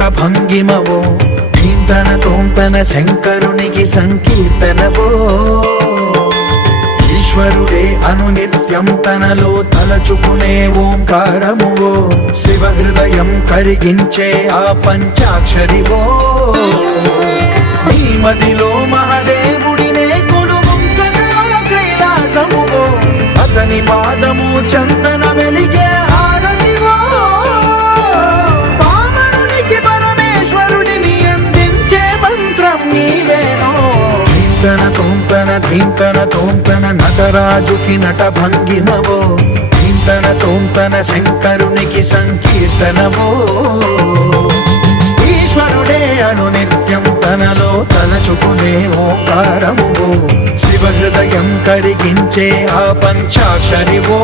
నట భంగిమవో ధీంతన తోంతన శంకరునికి సంకీర్తనవో ఈశ్వరుడే అనునిత్యం తనలో తలచుకునే ఓంకారమువో శివ హృదయం కరిగించే ఆ పంచాక్షరివో నీ మదిలో మహాదేవుడినే కొలువుంచగా కైలాసమువో అతని పాదము చందన వెలిగే హారతివో పామరునికి పరమేశ్వరుడిని అందించే మంత్రం నీవేనో ధీంతన తోంతన ధీంతన తోంతన నటరాజుకి నట భంగిమవో ధీంతన తోంతన శంకరునికి సంకీర్తనవో ఈశ్వరుడే అనునిత్యం తనలో తలచుకునే ఓంకారమువో శివ హృదయం కరిగించే ఆ పంచాక్షరివో